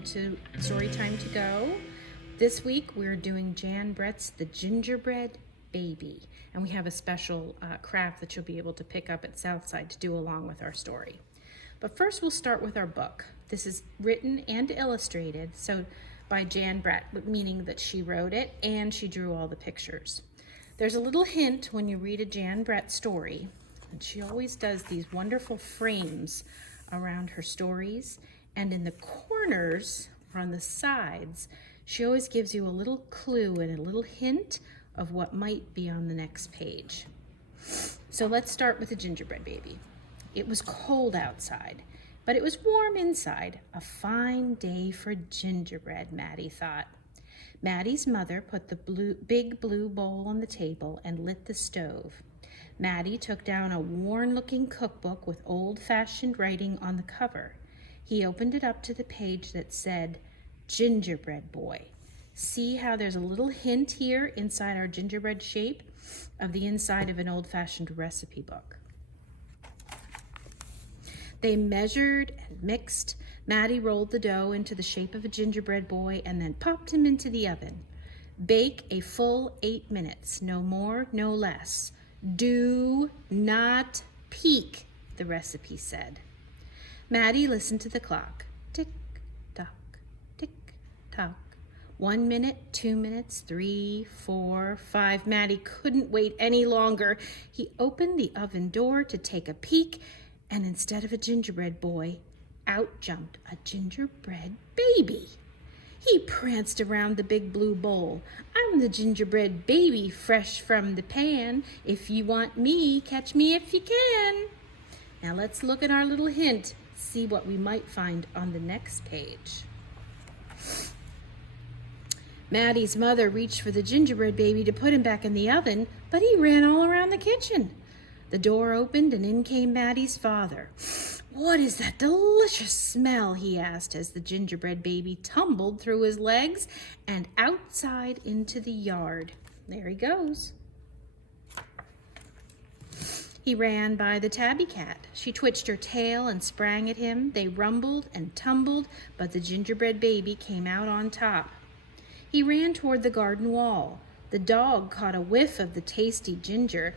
welcome to Storytime to Go. This week we're doing Jan Brett's The Gingerbread Baby, and we have a special craft that you'll be able to pick up at Southside to do along with our story. But first we'll start with our book. This is written and illustrated by Jan Brett, meaning that she wrote it and she drew all the pictures. There's a little hint when you read a Jan Brett story, and she always does these wonderful frames around her stories, and in the corners or on the sides she always gives you a little clue and a little hint of what might be on the next page. So let's start with the Gingerbread Baby. It was cold outside, but it was warm inside. A fine day for gingerbread, Maddie thought. Maddie's mother put the big blue bowl on the table and lit the stove. Maddie took down a worn-looking cookbook with old-fashioned writing on the cover. He opened it up to the page that said, Gingerbread Boy. See how there's a little hint here inside our gingerbread shape of the inside of an old-fashioned recipe book. They measured and mixed. Maddie rolled the dough into the shape of a gingerbread boy and then popped him into the oven. Bake a full 8 minutes, no more, no less. Do not peek, the recipe said. Maddie listened to the clock. Tick, tock, tick, tock. 1 minute, 2 minutes, 3, 4, 5. Maddie couldn't wait any longer. He opened the oven door to take a peek, and instead of a gingerbread boy, out jumped a gingerbread baby. He pranced around the big blue bowl. I'm the gingerbread baby, fresh from the pan. If you want me, catch me if you can. Now let's look at our little hint, see what we might find on the next page. Maddie's mother reached for the gingerbread baby to put him back in the oven, but he ran all around the kitchen. The door opened and in came Maddie's father. What is that delicious smell? He asked as the gingerbread baby tumbled through his legs and outside into the yard. There he goes. He ran by the tabby cat. She twitched her tail and sprang at him. They rumbled and tumbled, but the gingerbread baby came out on top. He ran toward the garden wall. The dog caught a whiff of the tasty ginger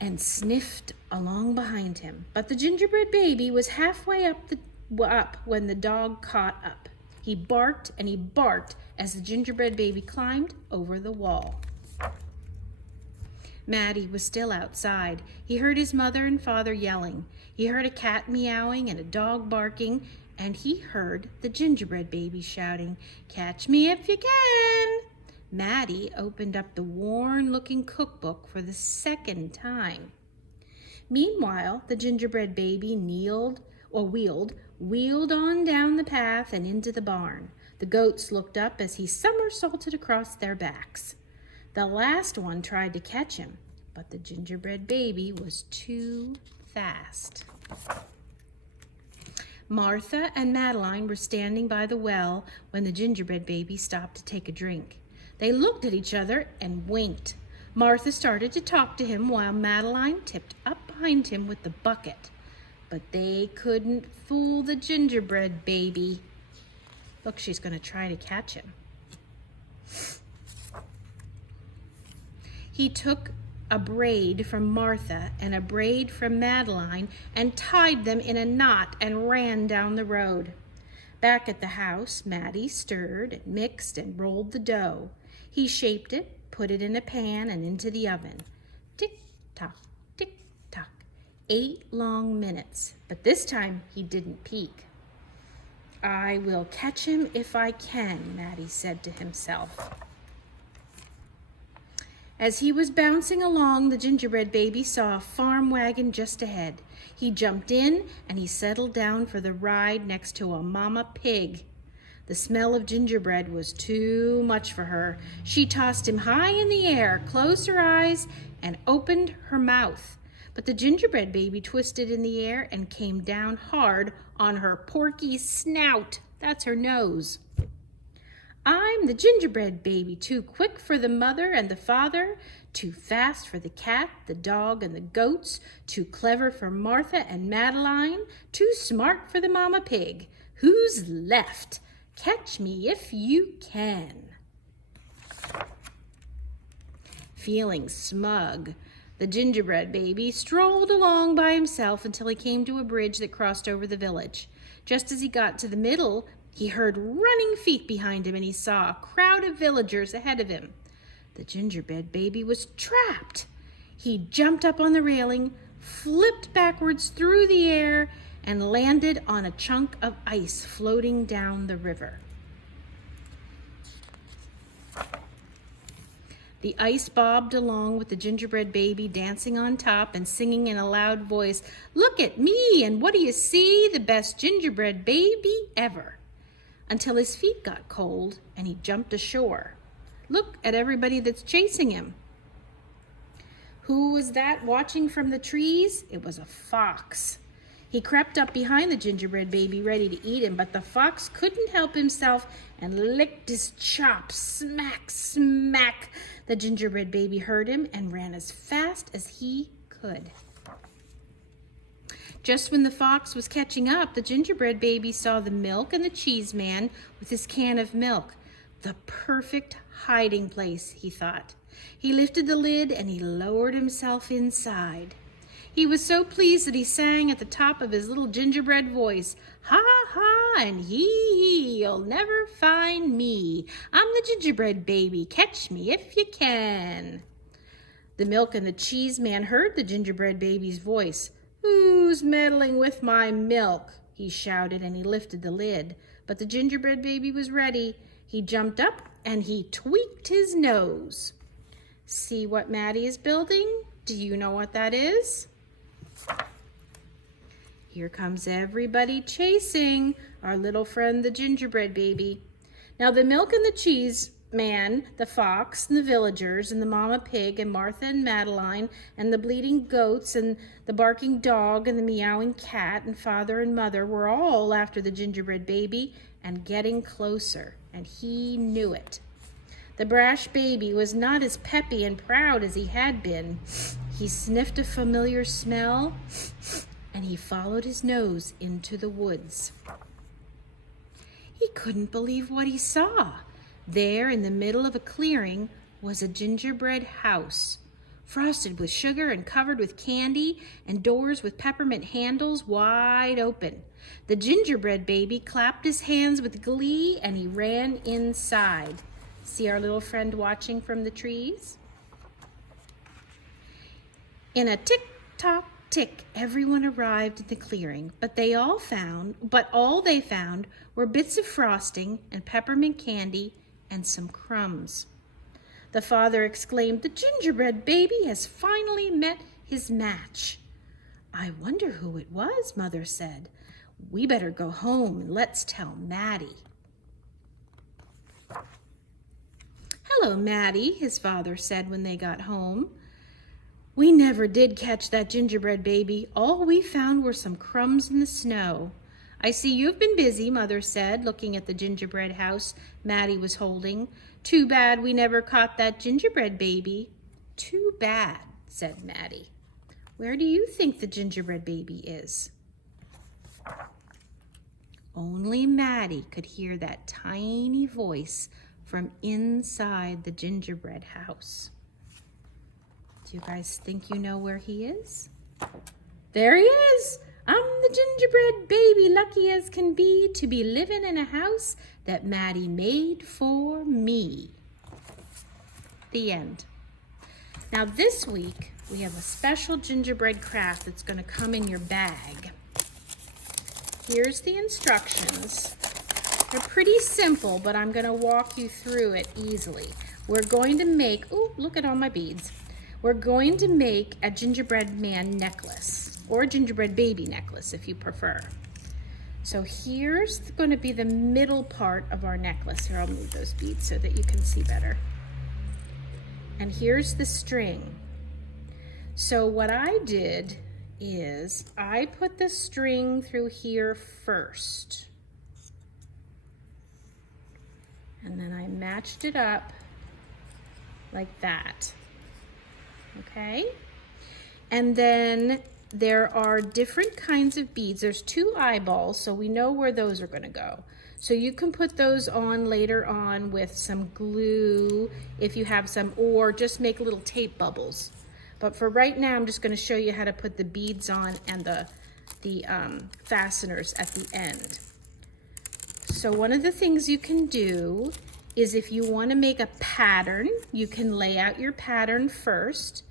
and sniffed along behind him. But the gingerbread baby was halfway up when the dog caught up. He barked and he barked as the gingerbread baby climbed over the wall. Maddie was still outside. He heard his mother and father yelling. He heard a cat meowing and a dog barking, and he heard the gingerbread baby shouting, Catch me if you can. Maddie opened up the worn-looking cookbook for the second time. Meanwhile, the gingerbread baby wheeled on down the path and into the barn. The goats looked up as he somersaulted across their backs. The last one tried to catch him, but the gingerbread baby was too fast. Martha and Madeline were standing by the well when the gingerbread baby stopped to take a drink. They looked at each other and winked. Martha started to talk to him while Madeline tipped up behind him with the bucket. But they couldn't fool the gingerbread baby. Look, she's going to try to catch him. He took a braid from Martha and a braid from Madeline and tied them in a knot and ran down the road. Back at the house, Maddie stirred and mixed and rolled the dough. He shaped it, put it in a pan and into the oven. Tick-tock, tick-tock. 8 long minutes, but this time he didn't peek. I will catch him if I can, Maddie said to himself. As he was bouncing along, the gingerbread baby saw a farm wagon just ahead. He jumped in and he settled down for the ride next to a mama pig. The smell of gingerbread was too much for her. She tossed him high in the air, closed her eyes, and opened her mouth. But the gingerbread baby twisted in the air and came down hard on her porky snout. That's her nose. I'm the gingerbread baby, too quick for the mother and the father, too fast for the cat, the dog, and the goats, too clever for Martha and Madeline, too smart for the mama pig. Who's left? Catch me if you can. Feeling smug, the gingerbread baby strolled along by himself until he came to a bridge that crossed over the village. Just as he got to the middle, he heard running feet behind him and he saw a crowd of villagers ahead of him. The gingerbread baby was trapped. He jumped up on the railing, flipped backwards through the air, and landed on a chunk of ice floating down the river. The ice bobbed along with the gingerbread baby dancing on top and singing in a loud voice, "Look at me, and what do you see? The best gingerbread baby ever." Until his feet got cold and he jumped ashore. Look at everybody that's chasing him. Who was that watching from the trees? It was a fox. He crept up behind the gingerbread baby ready to eat him, but the fox couldn't help himself and licked his chops. Smack, smack. The gingerbread baby heard him and ran as fast as he could. Just when the fox was catching up, the gingerbread baby saw the milk and the cheese man with his can of milk. The perfect hiding place, he thought. He lifted the lid and he lowered himself inside. He was so pleased that he sang at the top of his little gingerbread voice, "Ha ha and hee, you'll never find me. I'm the gingerbread baby, catch me if you can." The milk and the cheese man heard the gingerbread baby's voice. "Who's meddling with my milk?" he shouted, and he lifted the lid. But the gingerbread baby was ready. He jumped up and he tweaked his nose. See what Maddie is building? Do you know what that is? Here comes everybody chasing our little friend, the gingerbread baby. Now the milk and the cheese man, the fox and the villagers and the mama pig and Martha and Madeline and the bleating goats and the barking dog and the meowing cat and father and mother were all after the gingerbread baby and getting closer, and he knew it. The brash baby was not as peppy and proud as he had been. He sniffed a familiar smell and he followed his nose into the woods. He couldn't believe what he saw. There in the middle of a clearing was a gingerbread house, frosted with sugar and covered with candy, and doors with peppermint handles wide open. The gingerbread baby clapped his hands with glee and he ran inside. See our little friend watching from the trees? In a tick-tock tick, everyone arrived in the clearing, but all they found were bits of frosting and peppermint candy and some crumbs. The father exclaimed, "The gingerbread baby has finally met his match." "I wonder who it was," Mother said. "We better go home and let's tell Maddie." "Hello, Maddie," his father said when they got home. "We never did catch that gingerbread baby. All we found were some crumbs in the snow." "I see you've been busy," Mother said, looking at the gingerbread house Maddie was holding. "Too bad we never caught that gingerbread baby." "Too bad," said Maddie. "Where do you think the gingerbread baby is?" Only Maddie could hear that tiny voice from inside the gingerbread house. Do you guys think you know where he is? There he is! "I'm the gingerbread baby, lucky as can be to be living in a house that Maddie made for me." The end. Now this week, we have a special gingerbread craft that's going to come in your bag. Here's the instructions. They're pretty simple, but I'm going to walk you through it easily. We're going to make, oh, look at all my beads. We're going to make a gingerbread man necklace, or a gingerbread baby necklace if you prefer. So here's going to be the middle part of our necklace. Here, I'll move those beads so that you can see better. And here's the string. So what I did is I put the string through here first. And then I matched it up like that. Okay? And then there are different kinds of beads. There's 2 eyeballs, so we know where those are going to go. So you can put those on later on with some glue if you have some, or just make little tape bubbles. But for right now, I'm just going to show you how to put the beads on and the fasteners at the end. So one of the things you can do is, if you want to make a pattern, you can lay out your pattern first.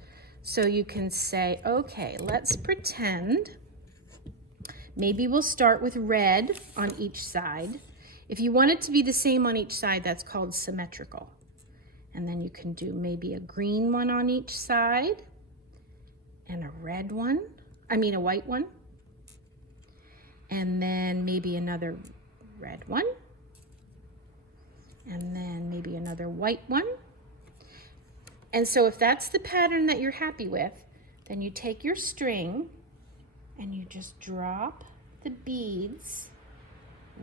So you can say, okay, let's pretend maybe we'll start with red on each side. If you want it to be the same on each side, that's called symmetrical. And then you can do maybe a green one on each side and a red one, a white one. And then maybe another red one. And then maybe another white one. And so if that's the pattern that you're happy with, then you take your string and you just drop the beads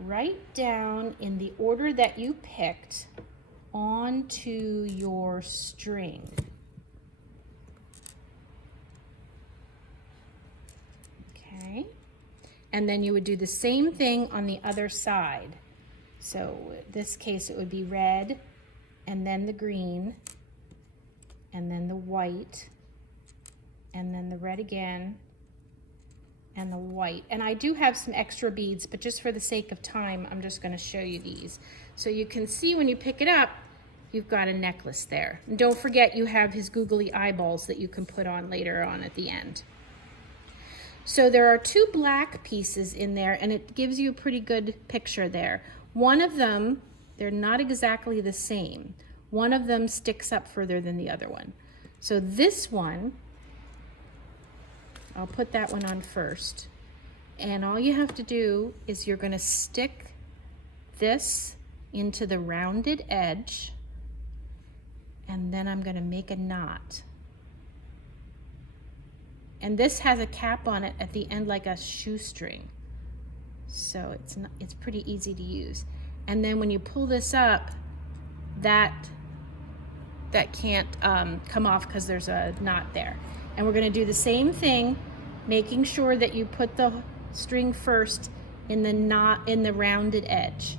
right down in the order that you picked onto your string. Okay. And then you would do the same thing on the other side. So in this case, it would be red, and then the green, and then the white, and then the red again, and the white. And I do have some extra beads, but just for the sake of time, I'm just going to show you these. So you can see when you pick it up, you've got a necklace there. And don't forget, you have his googly eyeballs that you can put on later on at the end. So there are 2 black pieces in there, and it gives you a pretty good picture there. One of them, they're not exactly the same. One of them sticks up further than the other one. So this one, I'll put that one on first. And all you have to do is you're going to stick this into the rounded edge, and then I'm going to make a knot. And this has a cap on it at the end like a shoestring. So it's pretty easy to use. And then when you pull this up, that can't come off because there's a knot there. And we're going to do the same thing, making sure that you put the string first in the knot, in the rounded edge.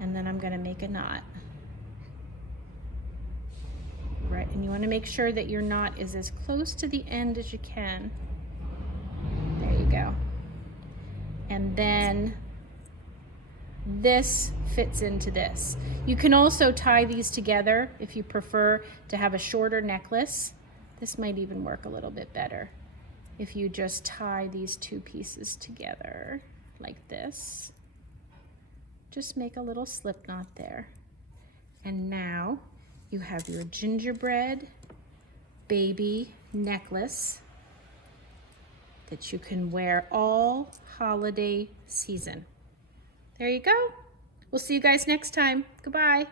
And then I'm going to make a knot. Right, and you want to make sure that your knot is as close to the end as you can. There you go. And then this fits into this. You can also tie these together if you prefer to have a shorter necklace. This might even work a little bit better if you just tie these 2 pieces together like this. Just make a little slip knot there. And now you have your gingerbread baby necklace that you can wear all holiday season. There you go. We'll see you guys next time. Goodbye.